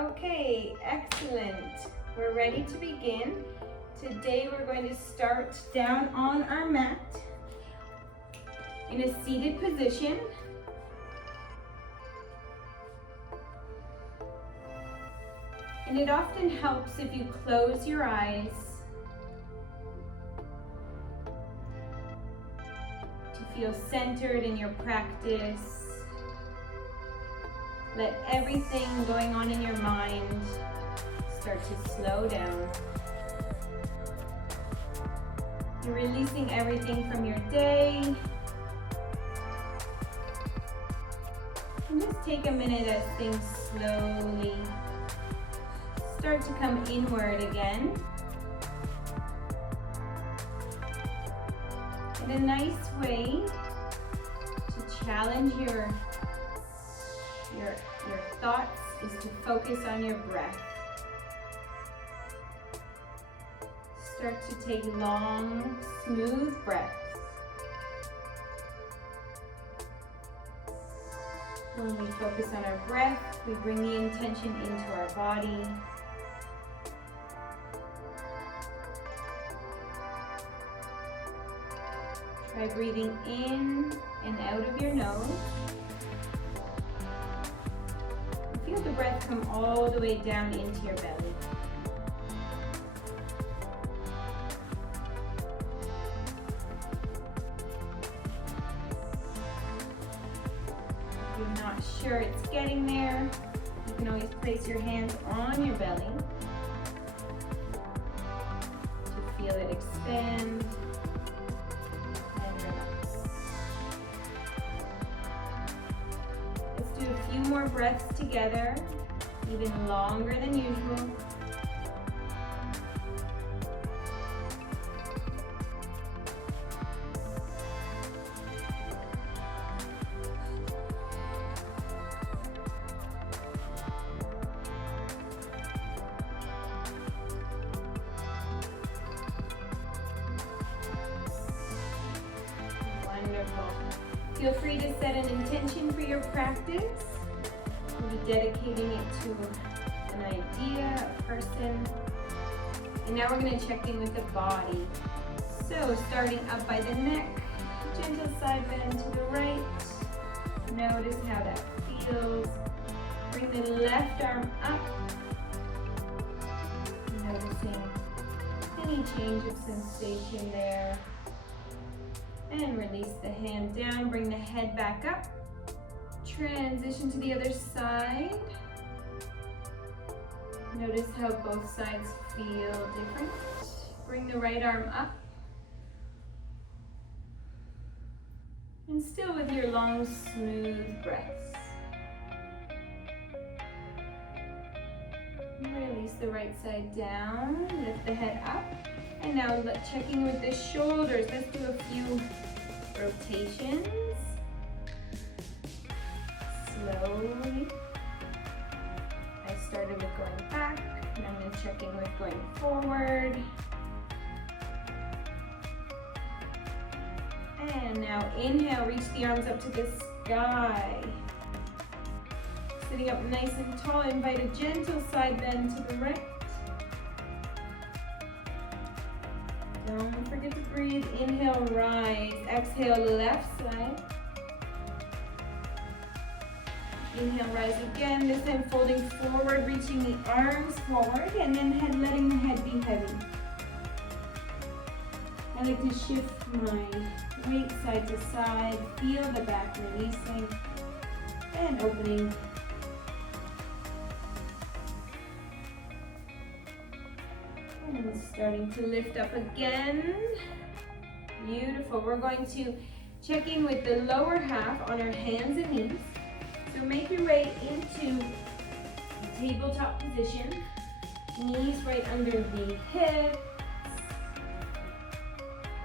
Okay, excellent. We're ready to begin. Today we're going to start down on our mat in a seated position. And it often helps if you close your eyes to feel centered in your practice. Let everything going on in your mind start to slow down. You're releasing everything from your day. And just take a minute as things slowly start to come inward again. And a nice way to challenge your thoughts is to focus on your breath. Start to take long, smooth breaths. When we focus on our breath, we bring the intention into our body. Try breathing in and out of your nose. Feel the breath come all the way down into your belly. If you're not sure it's getting there, you can always place your hands on your belly to feel it expand and relax. Let's do a few more breaths together, even longer than usual. Wonderful. Feel free to set an intention for your practice. We'll be dedicating it to an idea, a person. And now we're going to check in with the body. So starting up by the neck, gentle side bend to the right. Notice how that feels. Bring the left arm up. Noticing any change of sensation there. And release the hand down, bring the head back up. Transition to the other side. Notice how both sides feel different. Bring the right arm up. And still with your long, smooth breaths. Release the right side down, lift the head up. And now checking with the shoulders. Let's do a few rotations. Slowly. I started with going back, and I'm going to check in with going forward. And now inhale, reach the arms up to the sky. Sitting up nice and tall, invite a gentle side bend to the right. Don't forget to breathe. Inhale, rise. Exhale, left side. Inhale, rise again. This time folding forward, reaching the arms forward, and then letting the head be heavy. I like to shift my weight side to side. Feel the back releasing and opening. And starting to lift up again. Beautiful. We're going to check in with the lower half on our hands and knees. So make your way into tabletop position. Knees right under the hips.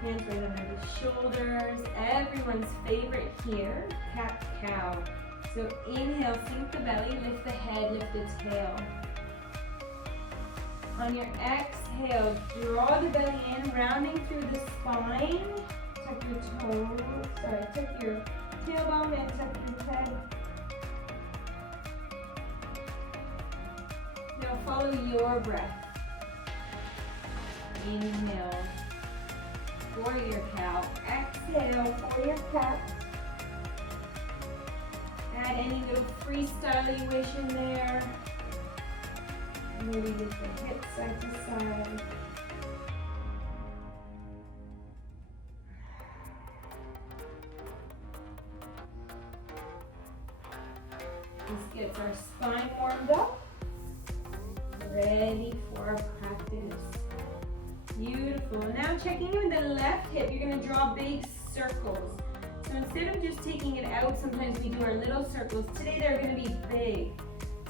Hands right under the shoulders. Everyone's favorite here, cat-cow. So inhale, sink the belly, lift the head, lift the tail. On your exhale, draw the belly in, rounding through the spine. Tuck your toes, tuck your tailbone and tuck your head. Now follow your breath. Inhale for your cow. Exhale for your cat. Add any little freestyle you wish in there. Maybe lift the hips side to side. This gets our spine warmed up. Ready for our practice. Beautiful. Now checking in with the left hip, you're going to draw big circles. So instead of just taking it out, sometimes we do our little circles. Today they're going to be big.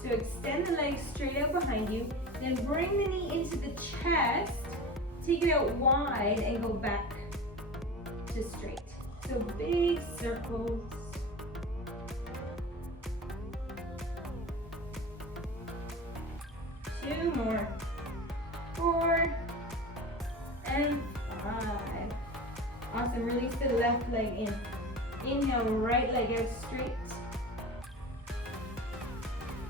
So extend the legs straight out behind you, then bring the knee into the chest, take it out wide and go back to straight. So big circles. Two more. 4 and 5. Awesome. Release the left leg in. Inhale, right leg out straight.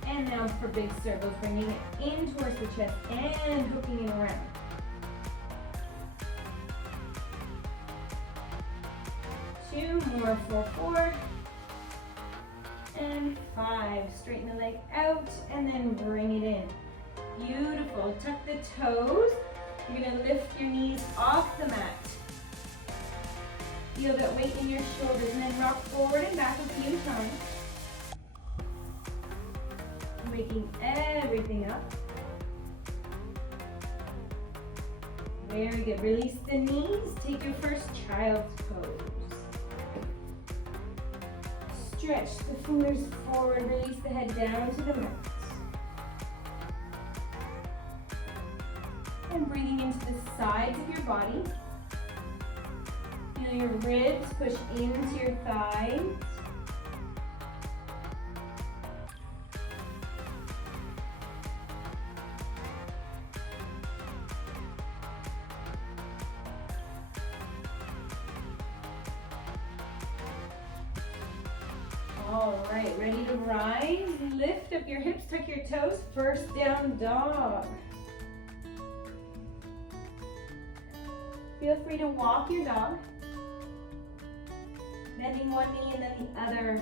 And now for big circles, bringing it in towards the chest and hooking it around. Two more for 4 and 5. Straighten the leg out and then bring it in. Beautiful. Tuck the toes. You're going to lift your knees off the mat. Feel that weight in your shoulders and then rock forward and back a few times. Waking everything up. Very good. Release the knees. Take your first child's pose. Stretch the fingers forward. Release the head down to the mat. And breathing into the sides of your body. Feel your ribs push into your thighs. All right, ready to rise. Lift up your hips, tuck your toes. First down dog. Feel free to walk your dog. Bending one knee and then the other.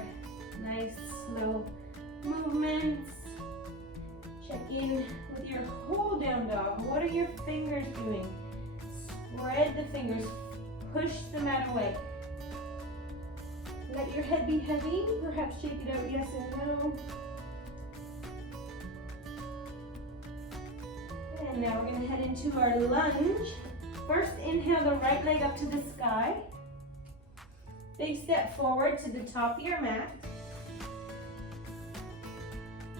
Nice, slow movements. Check in with your whole down dog. What are your fingers doing? Spread the fingers. Push the mat away. Let your head be heavy. Perhaps shake it out, yes and no. And now we're going to head into our lunge. First, inhale the right leg up to the sky. Big step forward to the top of your mat.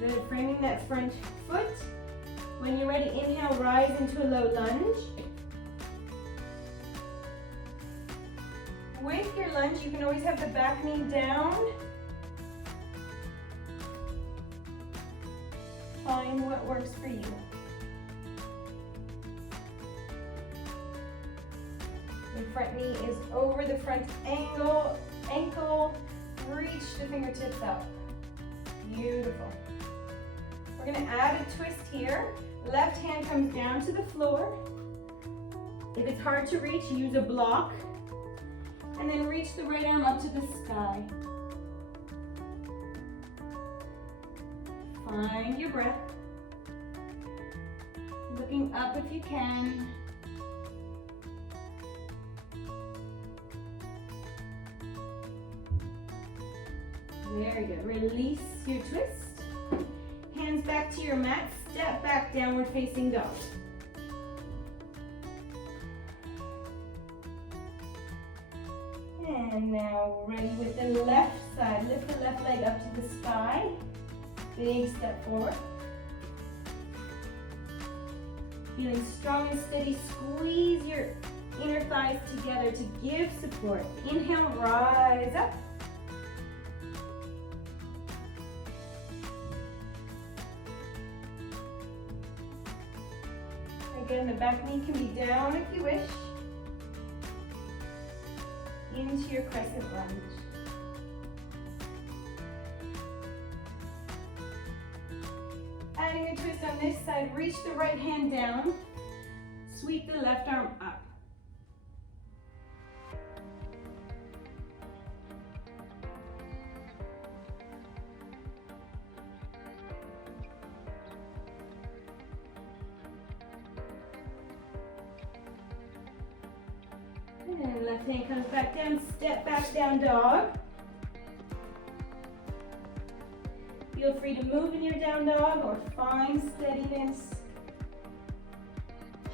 Good, framing that front foot. When you're ready, inhale, rise into a low lunge. With your lunge, you can always have the back knee down. Find what works for you. The front knee is over the front ankle. Reach the fingertips up. Beautiful. We're going to add a twist here. Left hand comes down to the floor. If it's hard to reach, use a block. And then reach the right arm up to the sky. Find your breath. Looking up if you can. Very good. Release your twist. Hands back to your mat. Step back, downward facing dog. And now ready with the left side. Lift the left leg up to the sky. Big step forward. Feeling strong and steady. Squeeze your inner thighs together to give support. Inhale, rise up. Again, the back knee can be down if you wish. Into your crescent lunge. adding a twist on this side. Reach the right hand down. Sweep the left arm up. And left hand comes back down, step back down dog. Feel free to move in your down dog or find steadiness.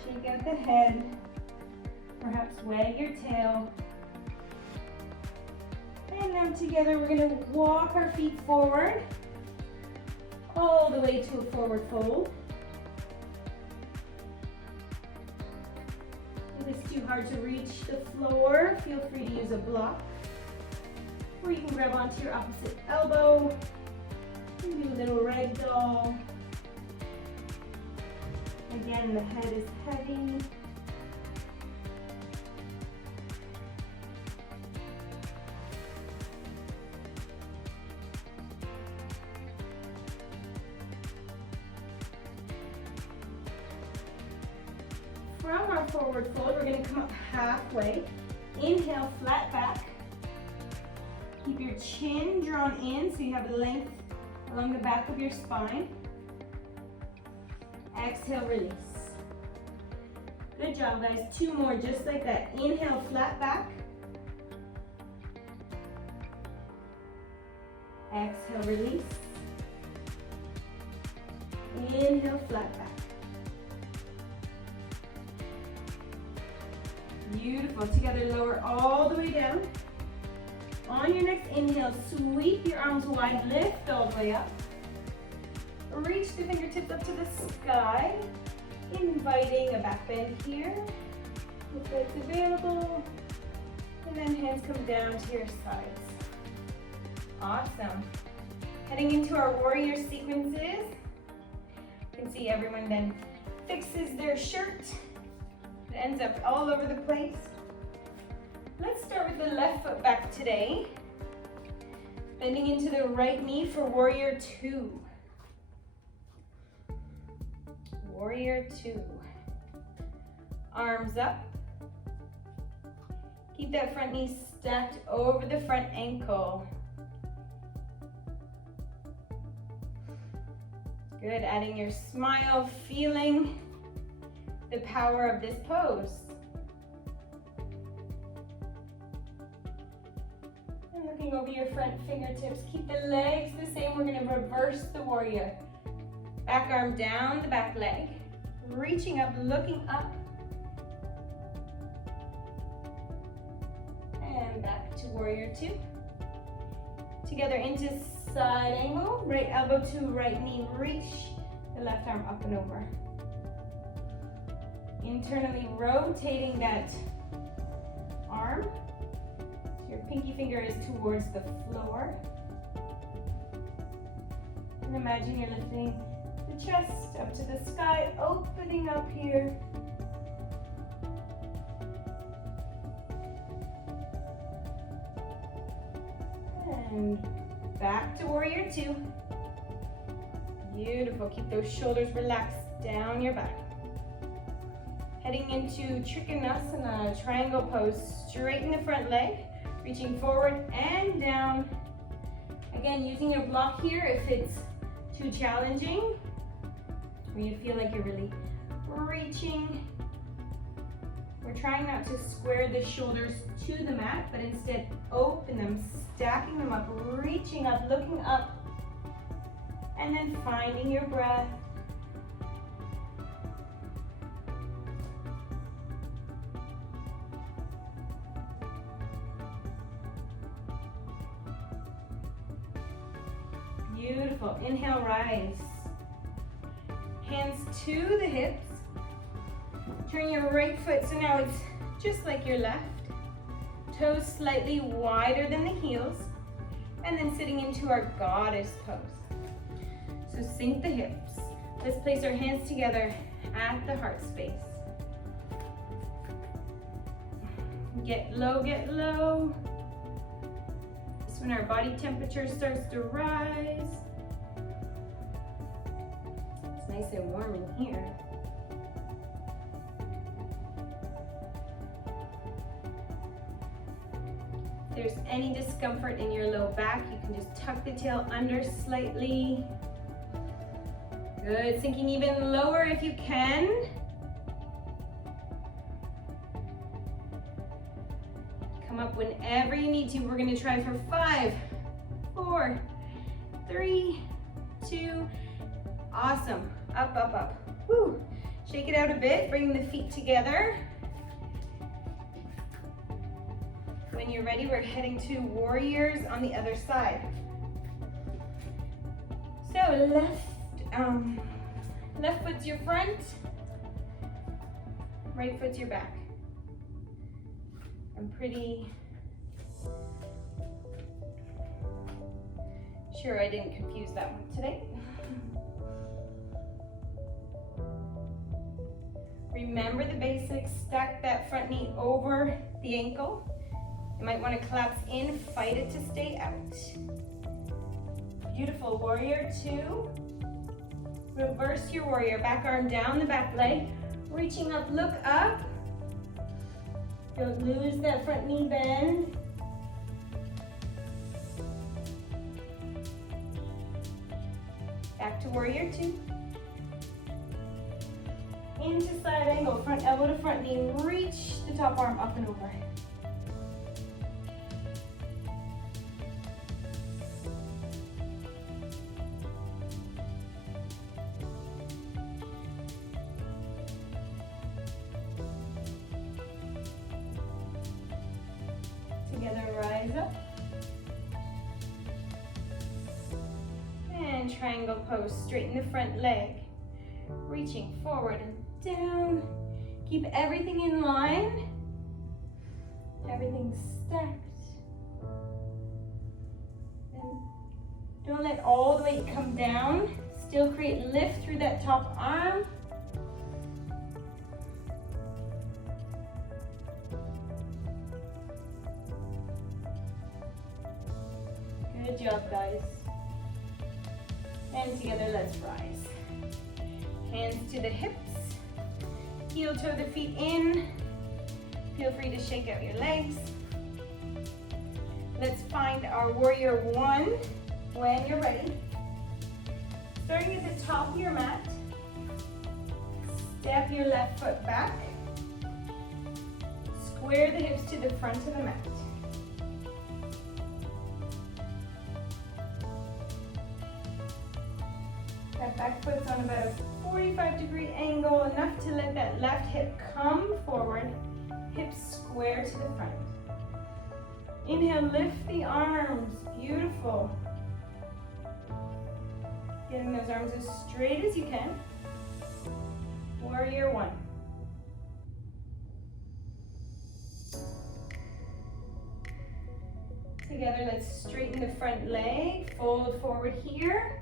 Shake out the head, perhaps wag your tail. And now together we're going to walk our feet forward, all the way to a forward fold. If it's too hard to reach the floor, feel free to use a block. Or you can grab onto your opposite elbow. Do a little ragdoll. Again, the head is heavy. From our forward fold, we're going to come up halfway. Inhale, flat back. Keep your chin drawn in so you have length along the back of your spine. Exhale, release. Good job, guys. 2 more, just like that. Inhale, flat back. Exhale, release. Inhale, flat back. Beautiful. Together, lower all the way down. On your next inhale, sweep your arms wide, lift all the way up. Reach the fingertips up to the sky, inviting a back bend here, if that's available. And then hands come down to your sides. Awesome. Heading into our warrior sequences. You can see everyone then fixes their shirt. It ends up all over the place. Let's start with the left foot back today. Bending into the right knee for warrior 2. Warrior 2. Arms up. Keep that front knee stacked over the front ankle. Good, adding your smile, feeling the power of this pose. And looking over your front fingertips, keep the legs the same. We're gonna reverse the warrior. Back arm down the back leg, reaching up, looking up. And back to warrior 2. Together into side angle, right elbow to right knee, reach the left arm up and over. Internally rotating that arm. So your pinky finger is towards the floor. And imagine you're lifting the chest up to the sky, opening up here. And back to warrior 2. Beautiful, keep those shoulders relaxed down your back. Heading into Trikonasana, triangle pose. Straighten the front leg, reaching forward and down. Again, using your block here if it's too challenging, where you feel like you're really reaching. We're trying not to square the shoulders to the mat, but instead open them, stacking them up, reaching up, looking up, and then finding your breath. Beautiful. Inhale, rise. Hands to the hips. Turn your right foot, so now it's just like your left. Toes slightly wider than the heels. And then sitting into our goddess pose. So sink the hips. Let's place our hands together at the heart space. Get low, get low. This is when our body temperature starts to rise. nice and warm in here. If there's any discomfort in your low back, you can just tuck the tail under slightly. Good, sinking even lower if you can. Come up whenever you need to. We're gonna try for 5, 4, 3, 2, awesome. Up, up, up. Woo. Shake it out a bit, bring the feet together. When you're ready, we're heading to warriors on the other side. So left foot's your front, right foot's your back. I'm pretty sure I didn't confuse that one today. Remember the basics, stack that front knee over the ankle. You might want to collapse in, fight it to stay out. Beautiful, warrior 2. Reverse your warrior, back arm down the back leg, reaching up, look up. Don't lose that front knee bend. Back to warrior 2. Into side angle, front elbow to front knee, reach the top arm up and over. Together, rise up. And triangle pose, straighten the front leg. Reaching forward and down. Keep everything in line. Everything stacked. And don't let all the weight come down. Still create lift through that top arm. Good job, guys. And together, let's rise. Hands to the hips. Heel toe the feet in. Feel free to shake out your legs. Let's find our warrior 1 when you're ready. Starting at the top of your mat. Step your left foot back. Square the hips to the front of the mat. That back foot's on about a 45-degree angle, enough to let that left hip come forward, hips square to the front. Inhale, lift the arms, beautiful. Getting those arms as straight as you can. Warrior 1. Together, let's straighten the front leg, fold forward here.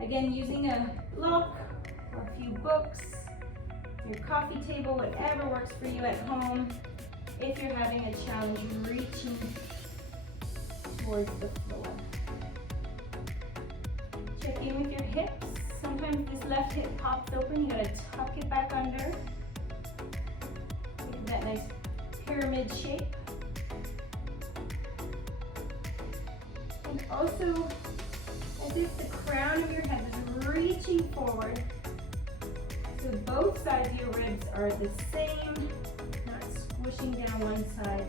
Again, using a block or a few books, your coffee table, whatever works for you at home. If you're having a challenge, reaching towards the floor. Check in with your hips. Sometimes this left hip pops open. You gotta tuck it back under. Make that nice pyramid shape. And also, as if the crown of your head is reaching forward, so both sides of your ribs are the same, not squishing down one side.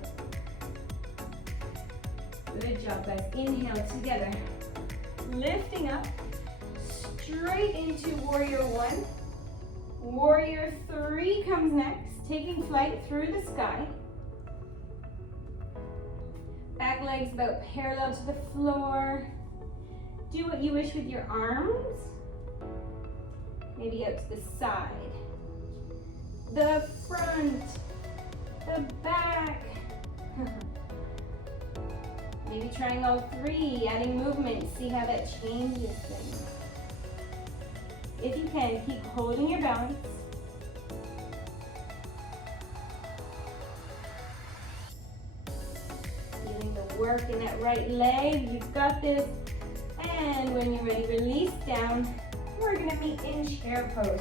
Good job, guys. Inhale together, lifting up, straight into warrior 1. Warrior 3 comes next, taking flight through the sky. Back legs about parallel to the floor. Do what you wish with your arms. Maybe out to the side, the front, the back. Maybe trying all 3, adding movement. See how that changes things. If you can, keep holding your balance. Feeling the work in that right leg. You've got this. And when you're ready, release down. we're gonna meet in chair pose,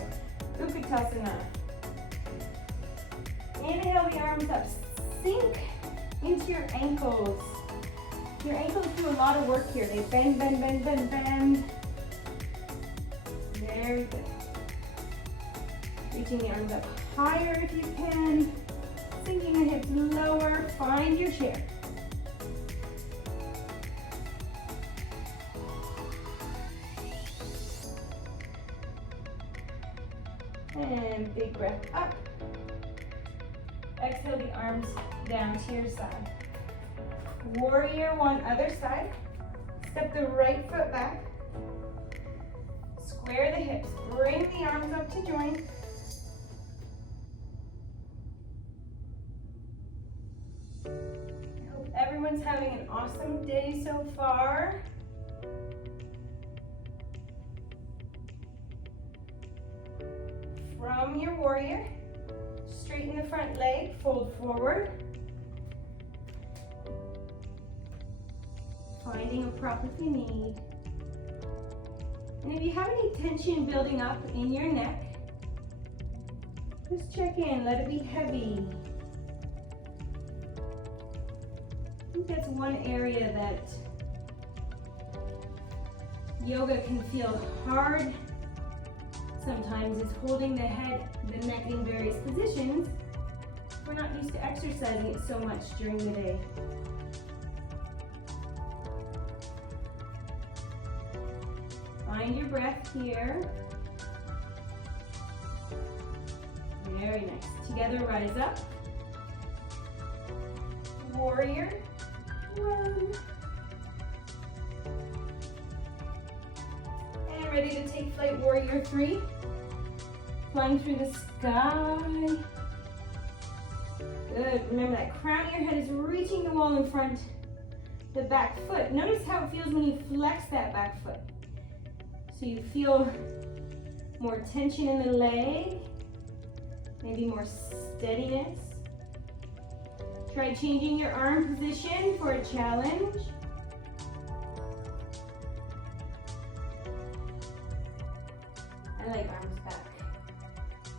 Utkatasana. Inhale the arms up, sink into your ankles. Your ankles do a lot of work here. They bend, bend, bend, bend, bend. Very good. Reaching the arms up higher if you can. Sinking the hips lower. Find your chair. And big breath up. Exhale the arms down to your side. Warrior one, other side. Step the right foot back. Square the hips. Bring the arms up to join. I hope everyone's having an awesome day so far. From your warrior, straighten the front leg, fold forward. Finding a prop if you need. And if you have any tension building up in your neck, just check in, let it be heavy. I think that's one area that yoga can feel hard sometimes, is holding the head, the neck in various positions. We're not used to exercising it so much during the day. Find your breath here. Very nice. Together, rise up. Warrior one. And ready to take flight, warrior three. Flying through the sky. Good. Remember that crown of your head is reaching the wall in front. The back foot. Notice how it feels when you flex that back foot. So you feel more tension in the leg, maybe more steadiness. Try changing your arm position for a challenge. I like arms back.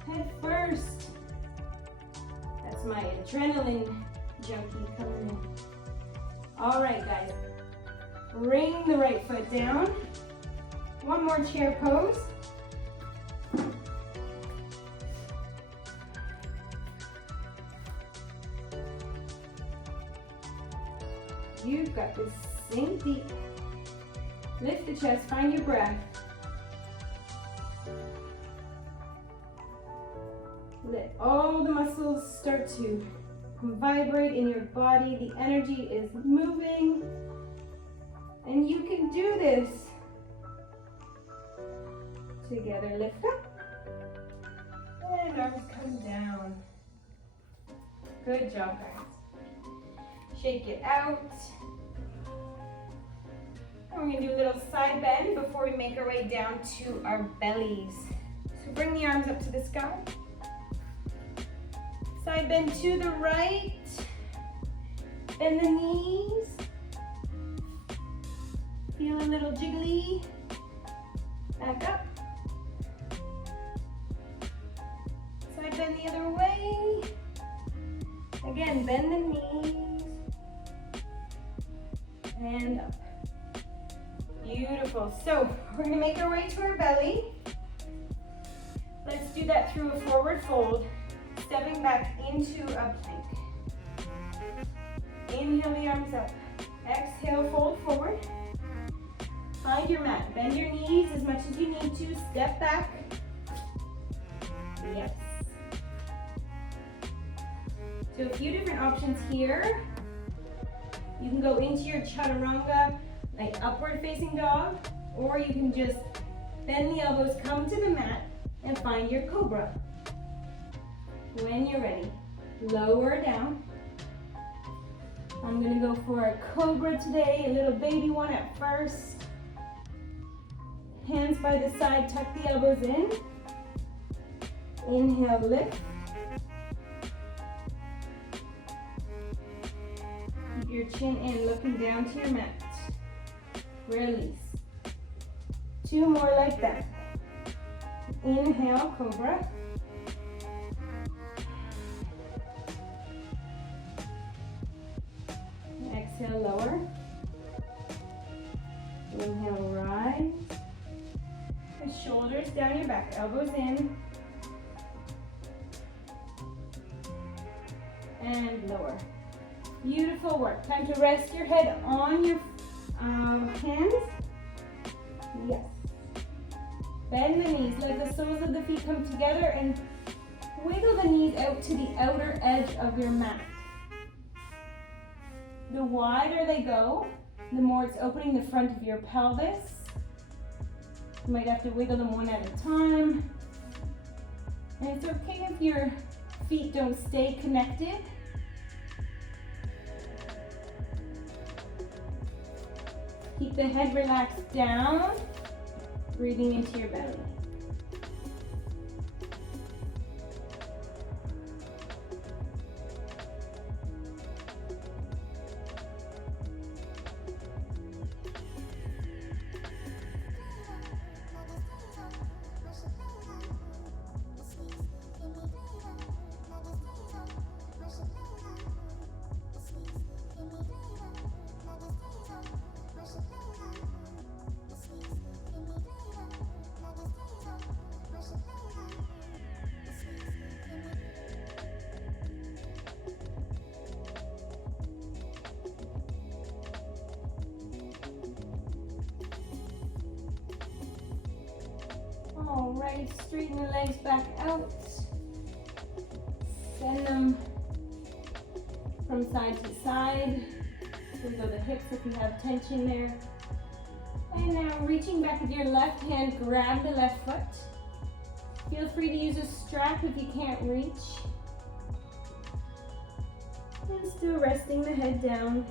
Head first. That's my adrenaline junkie coming in. All right, guys. Bring the right foot down. One more chair pose. You've got this. Sink deep. Lift the chest, find your breath. Let all the muscles start to vibrate in your body. The energy is moving. And you can do this. Together, lift up, and arms come down. Good job, guys. Shake it out. And we're gonna do a little side bend before we make our way down to our bellies. So bring the arms up to the sky. Side bend to the right. Bend the knees. Feel a little jiggly. Back up. Side bend the other way. Again, bend the knees. And up. Beautiful. So we're going to make our way to our belly. Let's do that through a forward fold, stepping back into a plank. Inhale the arms up. Exhale, fold forward. Find your mat. Bend your knees as much as you need to. Step back. Yes. So a few different options here. You can go into your chaturanga, like upward facing dog, or you can just bend the elbows, come to the mat, and find your cobra. When you're ready, lower down. I'm gonna go for a cobra today, a little baby one at first. Hands by the side, tuck the elbows in. Inhale, lift. Keep your chin in, looking down to your mat. Release. Two more like that. Inhale, Cobra. Exhale, lower. Inhale, rise. The shoulders down your back, elbows in. And lower. Beautiful work. Time to rest your head on your hands. Yes. Bend the knees. Let the soles of the feet come together and wiggle the knees out to the outer edge of your mat. The wider they go, the more it's opening the front of your pelvis. You might have to wiggle them one at a time. And it's okay if your feet don't stay connected. Keep the head relaxed down, breathing into your belly. All right, straighten the legs back out. Send them from side to side. Wiggle the hips if you have tension there. And now reaching back with your left hand, grab the left foot. Feel free to use a strap if you can't reach. And still resting the head down.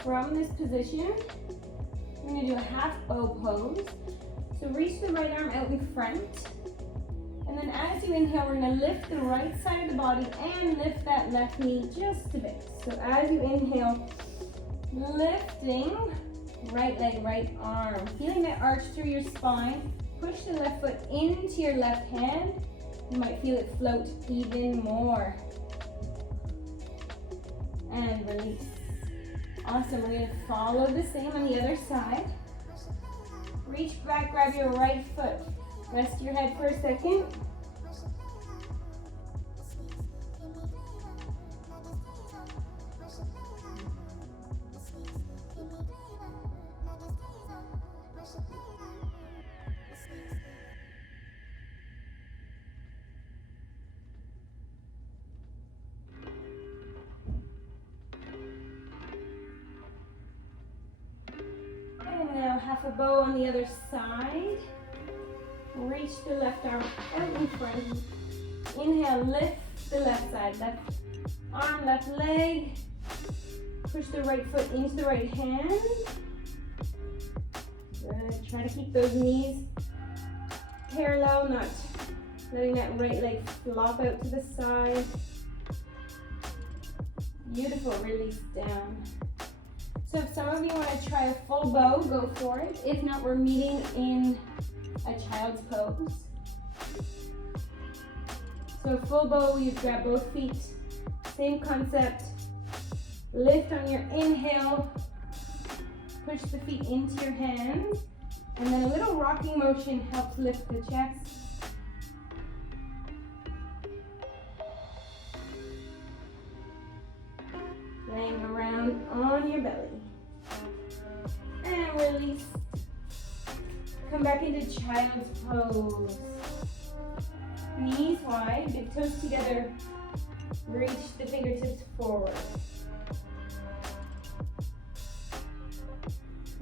From this position, we're going to do a half bow pose. So reach the right arm out in front. And then as you inhale, we're going to lift the right side of the body and lift that left knee just a bit. So as you inhale, lifting right leg, right arm. Feeling that arch through your spine. Push the left foot into your left hand. You might feel it float even more. And release. Awesome, we're going to follow the same on the other side. Reach back, grab your right foot. Rest your head for a second. Now half a bow on the other side. Reach the left arm out in front. Inhale, lift the left side. Left arm, left leg. Push the right foot into the right hand. Good. Try to keep those knees parallel, not letting that right leg flop out to the side. Beautiful, release down. So if some of you want to try a full bow, go for it. If not, we're meeting in a child's pose. So full bow, you grab both feet. Same concept. Lift on your inhale. Push the feet into your hands. And then a little rocking motion helps lift the chest. Laying around on your belly. And release. Come back into child's pose. Knees wide, big toes together. Reach the fingertips forward.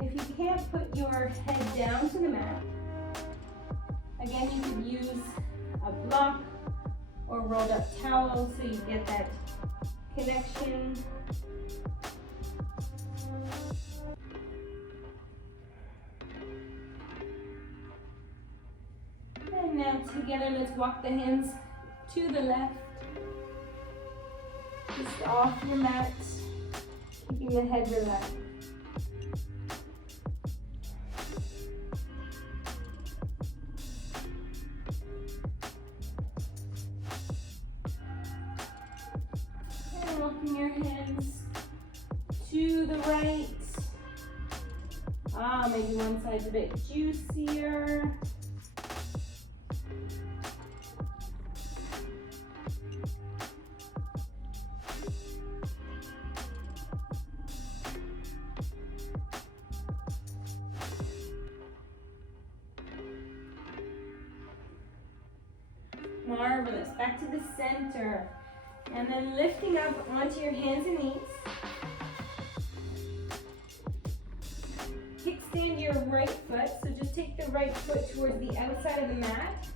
If you can't put your head down to the mat, again, you could use a block or rolled up towel so you get that connection. now together, let's walk the hands to the left. Just off your mat, keeping the head relaxed. And walking your hands to the right. Maybe one side's a bit juicier. Marvelous. Back to the center. And then lifting up onto your hands and knees. Kickstand your right foot. So just take the right foot towards the outside of the mat.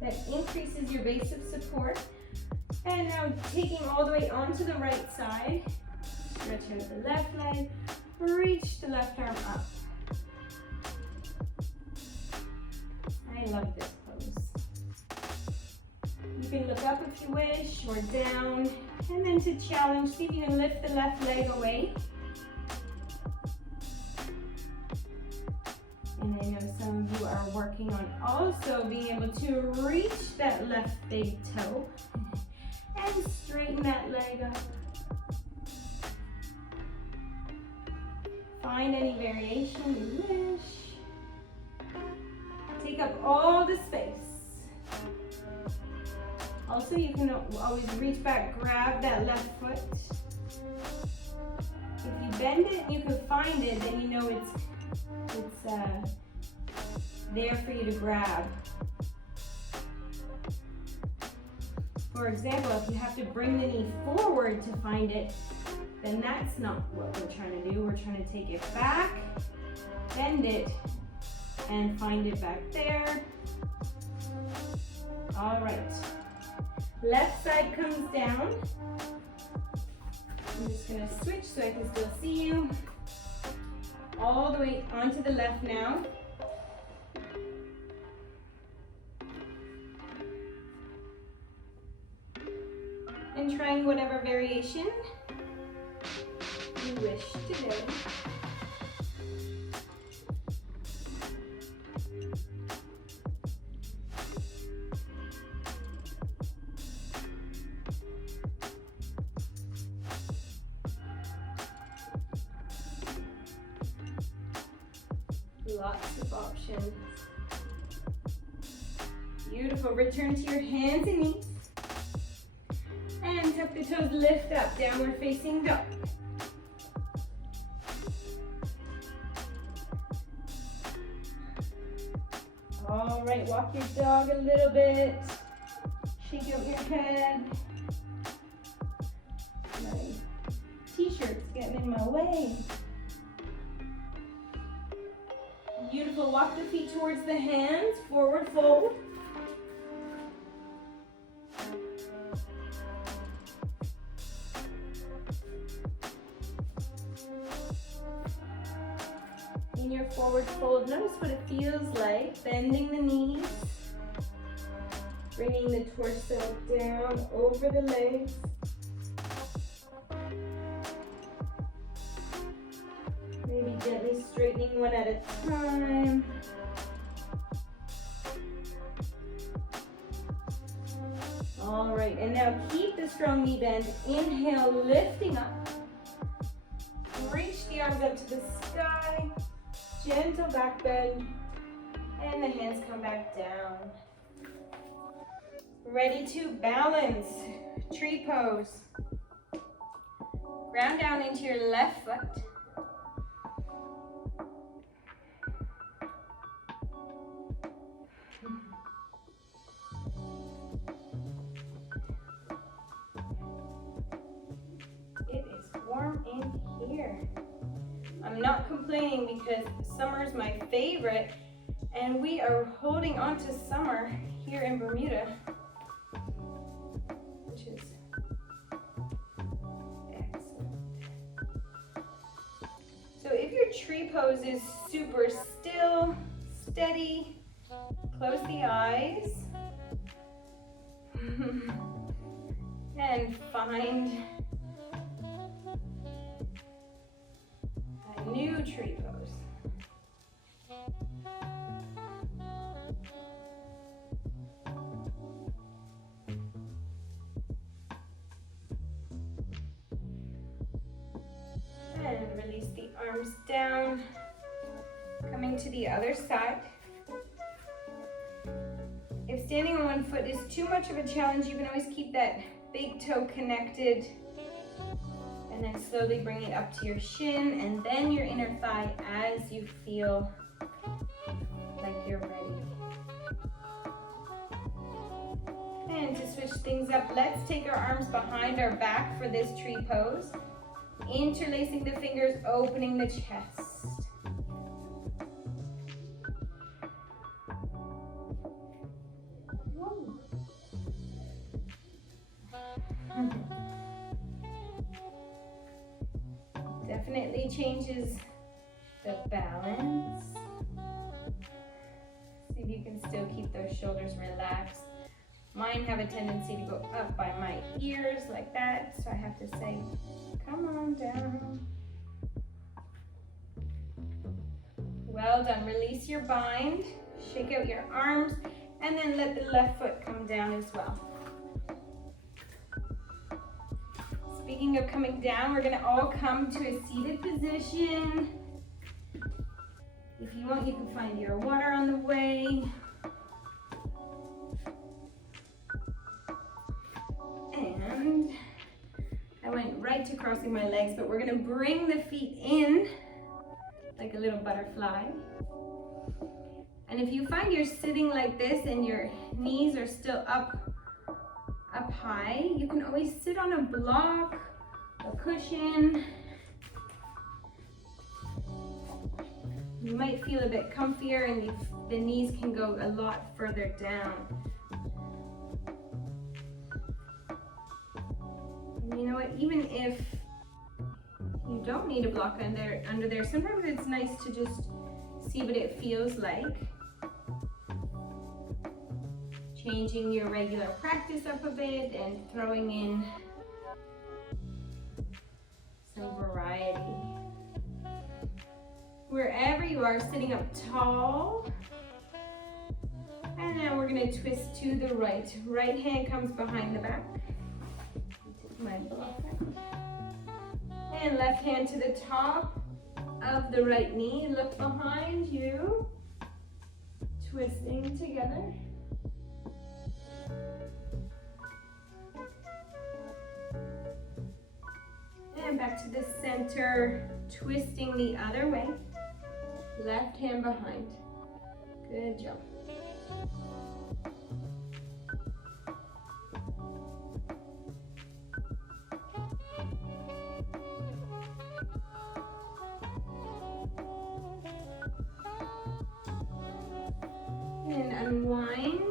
That increases your base of support. And now taking all the way onto the right side. Stretch out the left leg. Reach the left arm up. I love this pose. You can look up if you wish, or down. And then to challenge, see if you can lift the left leg away. And I know some of you are working on also being able to reach that left big toe and straighten that leg up. Find any variation you wish. Take up all the space. Also, you can always reach back, grab that left foot. If you bend it and you can find it, then you know it's there for you to grab. For example, if you have to bring the knee forward to find it, then that's not what we're trying to do. We're trying to take it back, bend it, and find it back there. All right. Left side comes down. I'm just gonna switch so I can still see you. All the way onto the left now. And trying whatever variation you wish today. Lots of options. Beautiful. Return to your hands and knees. And tuck the toes, lift up, downward facing dog. All right, walk your dog a little bit. Shake out your head. My t-shirt's getting in my way. Beautiful. Walk the feet towards the hands. Forward fold. In your forward fold, notice what it feels like. Bending the knees. Bringing the torso down over the legs. Maybe gently straightening one at a time. All right, and now keep the strong knee bend. Inhale, lifting up. Reach the arms up to the sky. Gentle back bend. And the hands come back down. Ready to balance. Tree pose. Ground down into your left foot. I'm not complaining because summer is my favorite and we are holding on to summer here in Bermuda, which is excellent. So if your tree pose is super still, steady, Close the eyes. And find a new tree pose. And release the arms down, coming to the other side. If standing on one foot is too much of a challenge, you can always keep that big toe connected and then slowly bring it up to your shin and then your inner thigh as you feel like you're ready. And to switch things up, let's take our arms behind our back for this tree pose. Interlacing the fingers, opening the chest. Definitely changes the balance. See if you can still keep those shoulders relaxed. Mine have a tendency to go up by my ears like that, so I have to say, come on down. Well done. Release your bind, shake out your arms, and then let the left foot come down as well. Speaking of coming down, we're gonna all come to a seated position. If you want, you can find your water on the way. And I went right to crossing my legs, but we're gonna bring the feet in like a little butterfly. And if you find you're sitting like this and your knees are still up high, you can always sit on a block, a cushion. You might feel a bit comfier and the knees can go a lot further down. And you know what, even if you don't need a block under there, sometimes it's nice to just see what it feels like. Changing your regular practice up a bit and throwing in some variety. Wherever you are, sitting up tall. And now we're going to twist to the right. Right hand comes behind the back. Take my block out. And left hand to the top of the right knee. Look behind you. Twisting together. And back to the center, twisting the other way. Left hand behind. Good job. And unwind.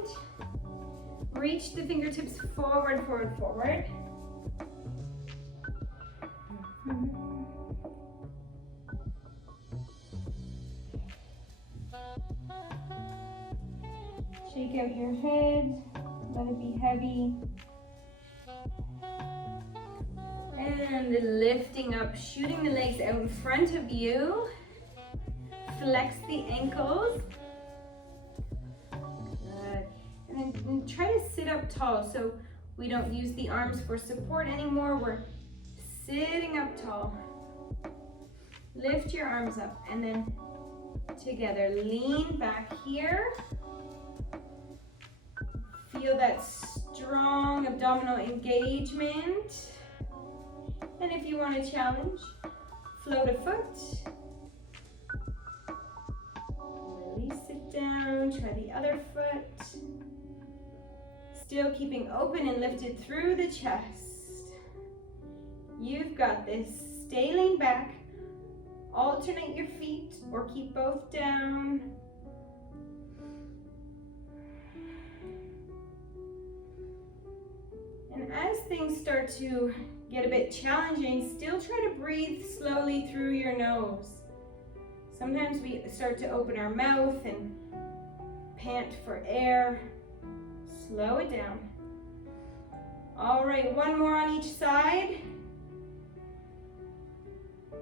Reach the fingertips forward, forward, forward. Shake out your head, let it be heavy. And lifting up, shooting the legs out in front of you. Flex the ankles. Good. And then try to sit up tall so we don't use the arms for support anymore. We're sitting up tall. Lift your arms up and then together. Lean back here. Feel that strong abdominal engagement. And if you want a challenge, float a foot. Release it down, try the other foot. Still keeping open and lifted through the chest. You've got this. Stay lean back. Alternate your feet or keep both down. And as things start to get a bit challenging, still try to breathe slowly through your nose. Sometimes we start to open our mouth and pant for air. Slow it down. All right, one more on each side.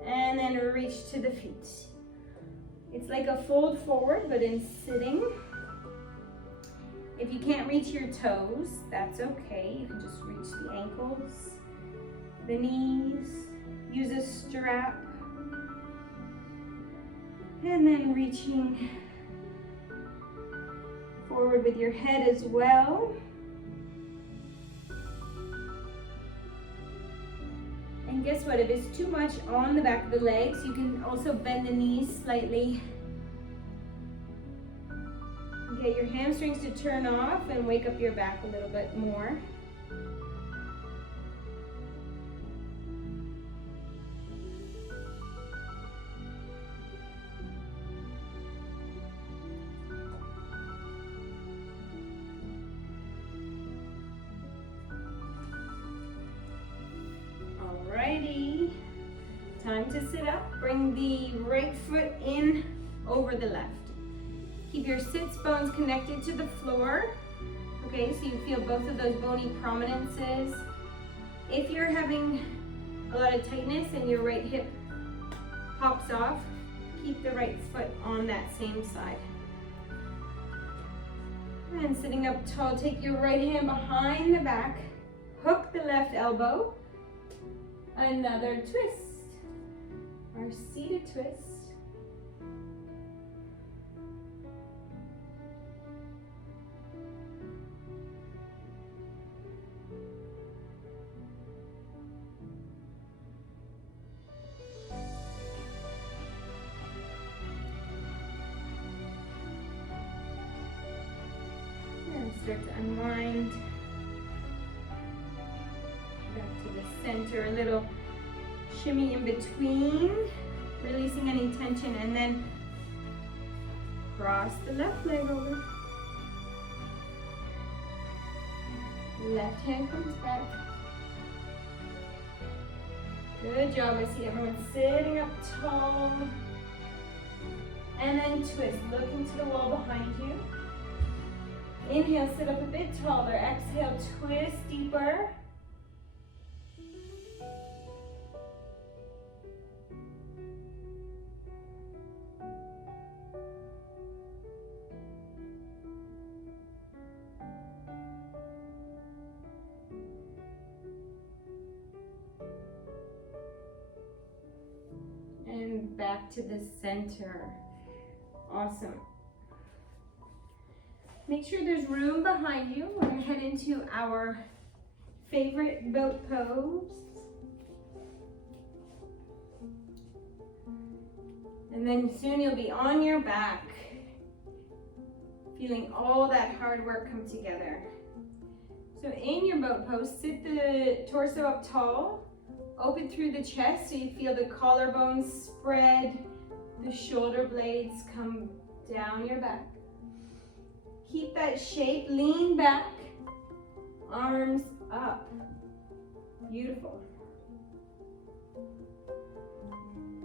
And then reach to the feet. It's like a fold forward, but in sitting. If you can't reach your toes, that's okay. You can just reach the ankles, the knees, use a strap. And then reaching forward with your head as well. And guess what? If it's too much on the back of the legs, you can also bend the knees slightly. Get your hamstrings to turn off and wake up your back a little bit more. Alrighty, time to sit up. Bring the right foot in over the left. Keep your sits bones connected to the floor. Okay, so you feel both of those bony prominences. If you're having a lot of tightness and your right hip pops off, keep the right foot on that same side. And sitting up tall, take your right hand behind the back, hook the left elbow. Another twist, our seated twist. And start to unwind. Center, a little shimmy in between, releasing any tension, and then cross the left leg over. Left hand comes back. Good job. I see everyone sitting up tall. And then twist, looking to the wall behind you. Inhale, sit up a bit taller. Exhale, twist deeper. And back to the center. Awesome. Make sure there's room behind you. We're going to head into our favorite boat pose. And then soon you'll be on your back, feeling all that hard work come together. So in your boat pose, sit the torso up tall. Open through the chest so you feel the collarbones spread, the shoulder blades come down your back. Keep that shape, lean back, arms up. Beautiful.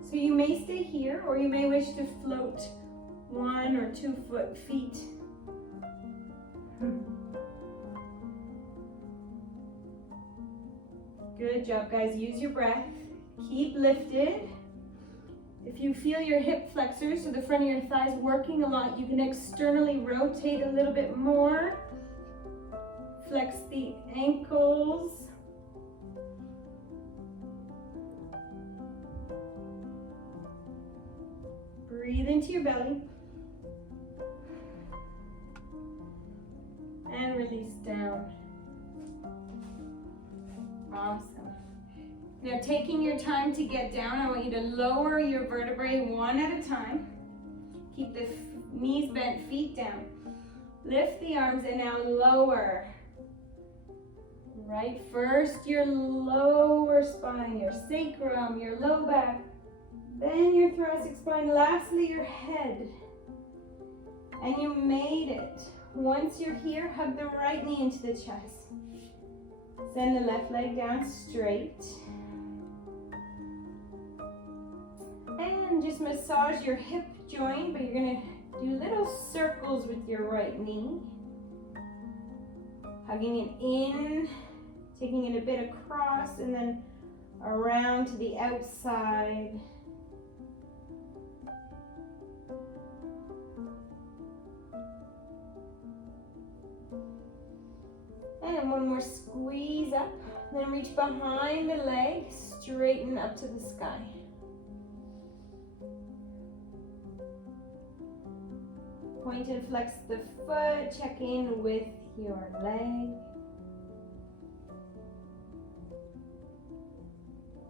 So you may stay here or you may wish to float 1 or 2 feet. Good job, guys. Use your breath. Keep lifted. If you feel your hip flexors, so the front of your thighs working a lot, you can externally rotate a little bit more. Flex the ankles. Breathe into your belly. And release down. Awesome. Now taking your time to get down, I want you to lower your vertebrae one at a time. Keep the knees bent, feet down. Lift the arms and now lower. Right, first your lower spine, your sacrum, your low back, then your thoracic spine, lastly your head. And you made it. Once you're here, hug the right knee into the chest. Send the left leg down straight. And just massage your hip joint, but you're going to Do little circles with your right knee. Hugging it in, taking it a bit across, and then around to the outside. And one more squeeze up, then reach behind the leg, straighten up to the sky. Point and flex the foot, check in with your leg.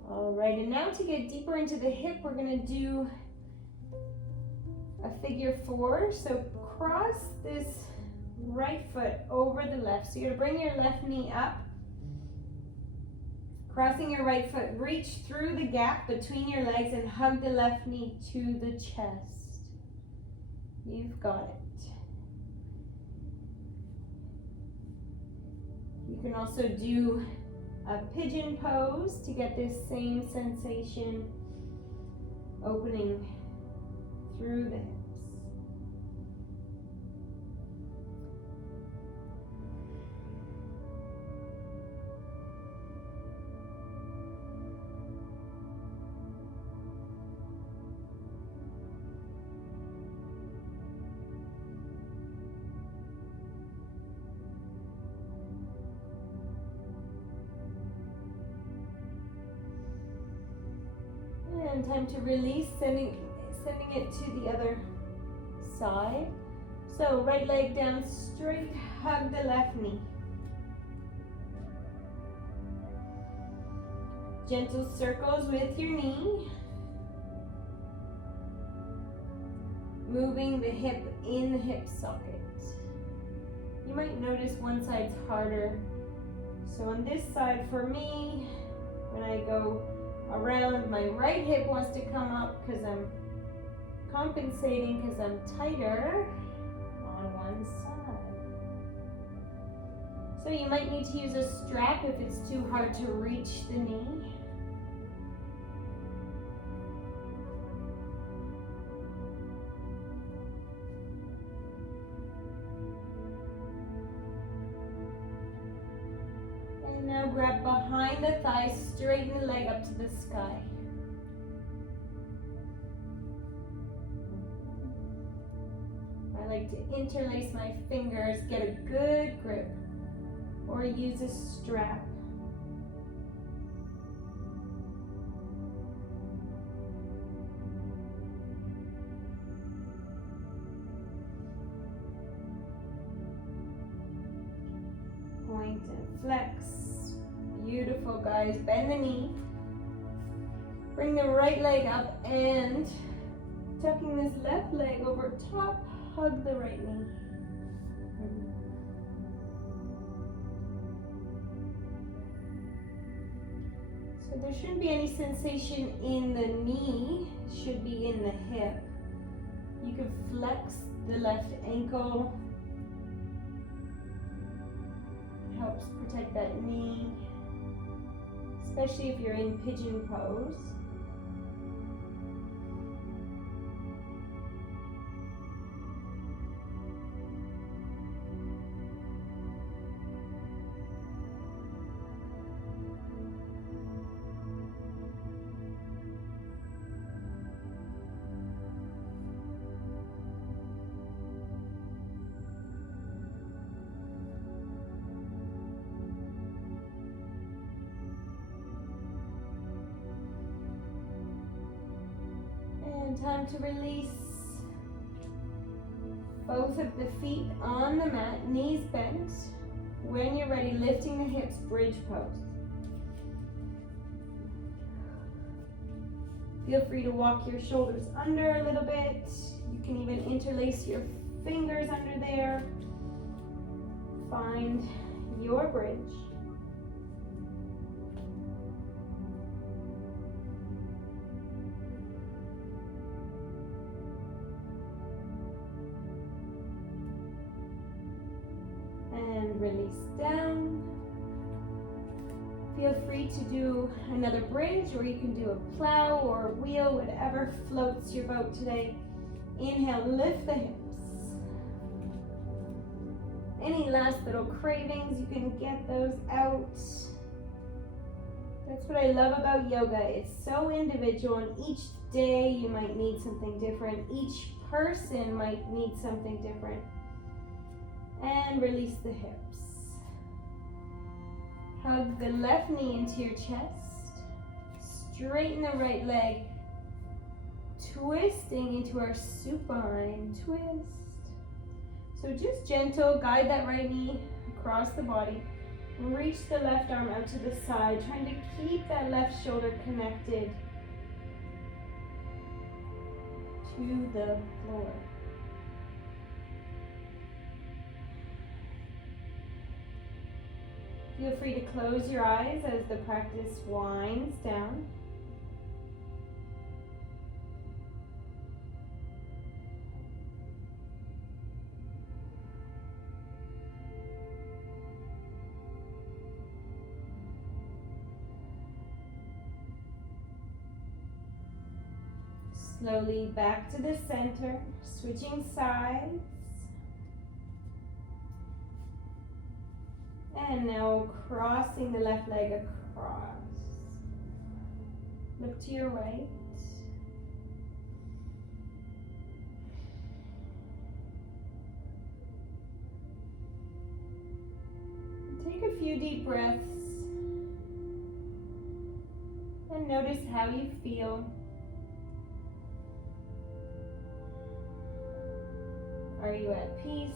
All right, and now to get deeper into the hip, we're gonna do a figure four. So cross this right foot over the left. So you're gonna bring your left knee up, crossing your right foot, reach through the gap between your legs and hug the left knee to the chest. You've got it. You can also do a pigeon pose to get this same sensation, opening through the hips. And time to release, sending it to the other side. So right leg down straight, hug the left knee. Gentle circles with your knee. Moving the hip in the hip socket. You might notice one side's harder. So on this side for me, when I go around, my right hip wants to come up because I'm compensating because I'm tighter on one side. So you might need to use a strap if it's too hard to reach the knee. Now grab behind the thighs, straighten the leg up to the sky. I like to interlace my fingers, get a good grip, or use a strap. Point and flex. Beautiful, guys. Bend the knee. Bring the right leg up and tucking this left leg over top, hug the right knee. So there shouldn't be any sensation in the knee, it should be in the hip. You can flex the left ankle. Helps protect that knee, especially if you're in pigeon pose. Time to release both of the feet on the mat, knees bent. When you're ready, lifting the hips, bridge pose. Feel free to walk your shoulders under a little bit. You can even interlace your fingers under there. Find your bridge. And release down. Feel free to do another bridge, or you can do a plow or a wheel, whatever floats your boat today. Inhale, lift the hips. Any last little cravings, you can get those out. That's what I love about yoga. It's so individual, and each day you might need something different. Each person might need something different. And release the hips. Hug the left knee into your chest. Straighten the right leg. Twisting into our supine twist. So just gentle, guide that right knee across the body. Reach the left arm out to the side, trying to keep that left shoulder connected to the floor. Feel free to close your eyes as the practice winds down. Slowly back to the center, switching sides. And now crossing the left leg across. Look to your right. Take a few deep breaths. And notice how you feel. Are you at peace?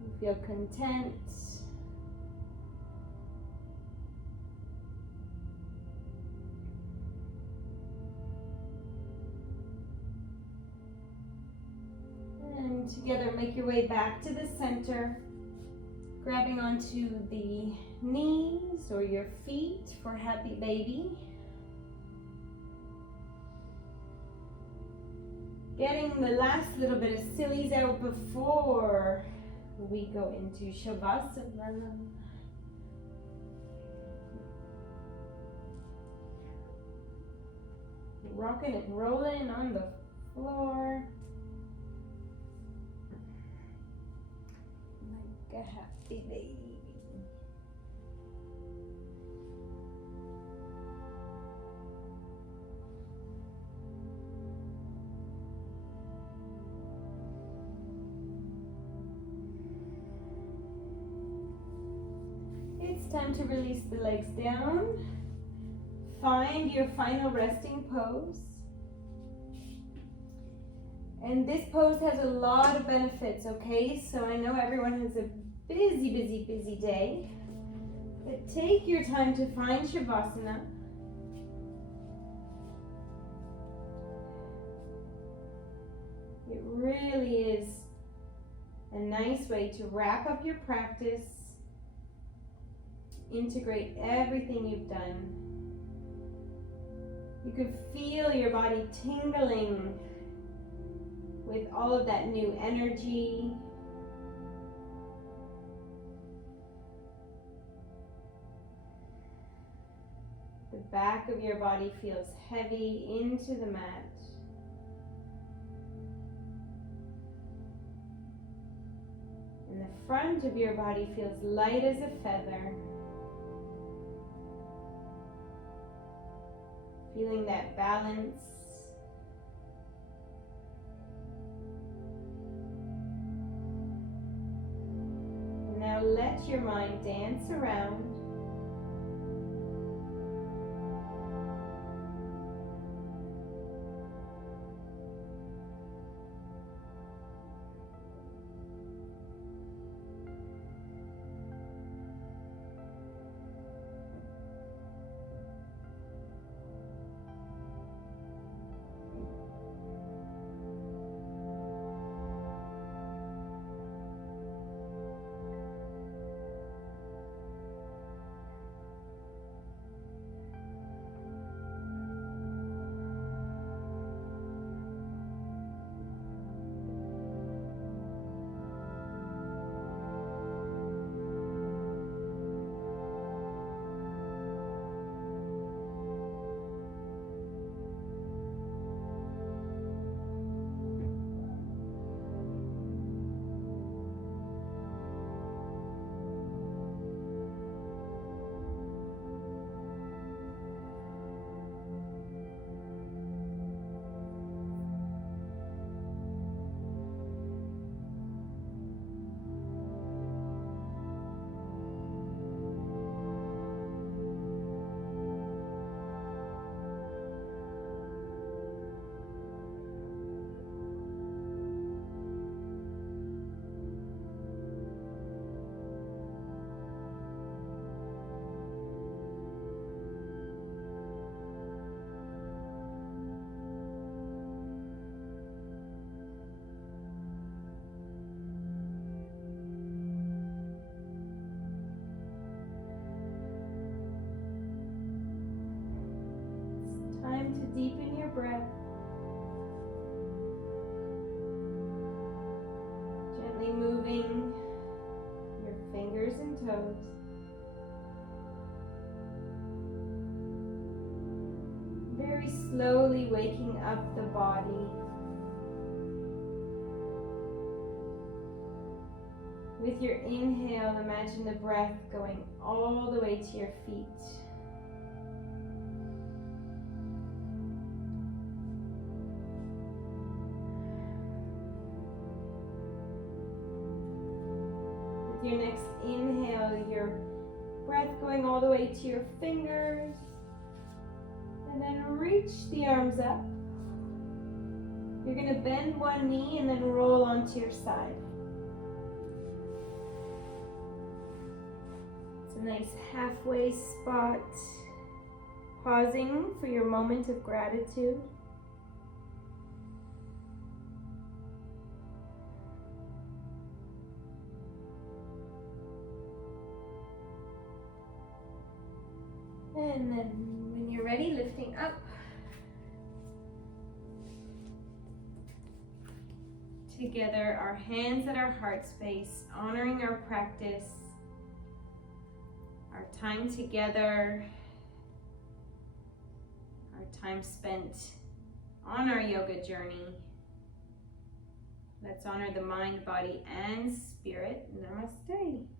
You feel content? And together make your way back to the center, grabbing onto the knees or your feet for happy baby. Getting the last little bit of sillies out before we go into Shavasana. Rocking and rolling on the floor. Like a happy baby. It's time to release the legs down. Find your final resting pose. And this pose has a lot of benefits, okay? So I know everyone has a busy day. But take your time to find Shavasana. It really is a nice way to wrap up your practice. Integrate everything you've done. You can feel your body tingling with all of that new energy. The back of your body feels heavy into the mat. And the front of your body feels light as a feather. Feeling that balance. Now let your mind dance around. breath. Gently moving your fingers and toes. Very slowly waking up the body. With your inhale, imagine the breath going all the way to your feet. With your next inhale, your breath going all the way to your fingers. And then reach the arms up. You're going to bend one knee and then roll onto your side. It's a nice halfway spot. Pausing for your moment of gratitude. And then when you're ready, lifting up. Together, our hands at our heart space, honoring our practice, our time together, our time spent on our yoga journey. Let's honor the mind, body, and spirit. Namaste.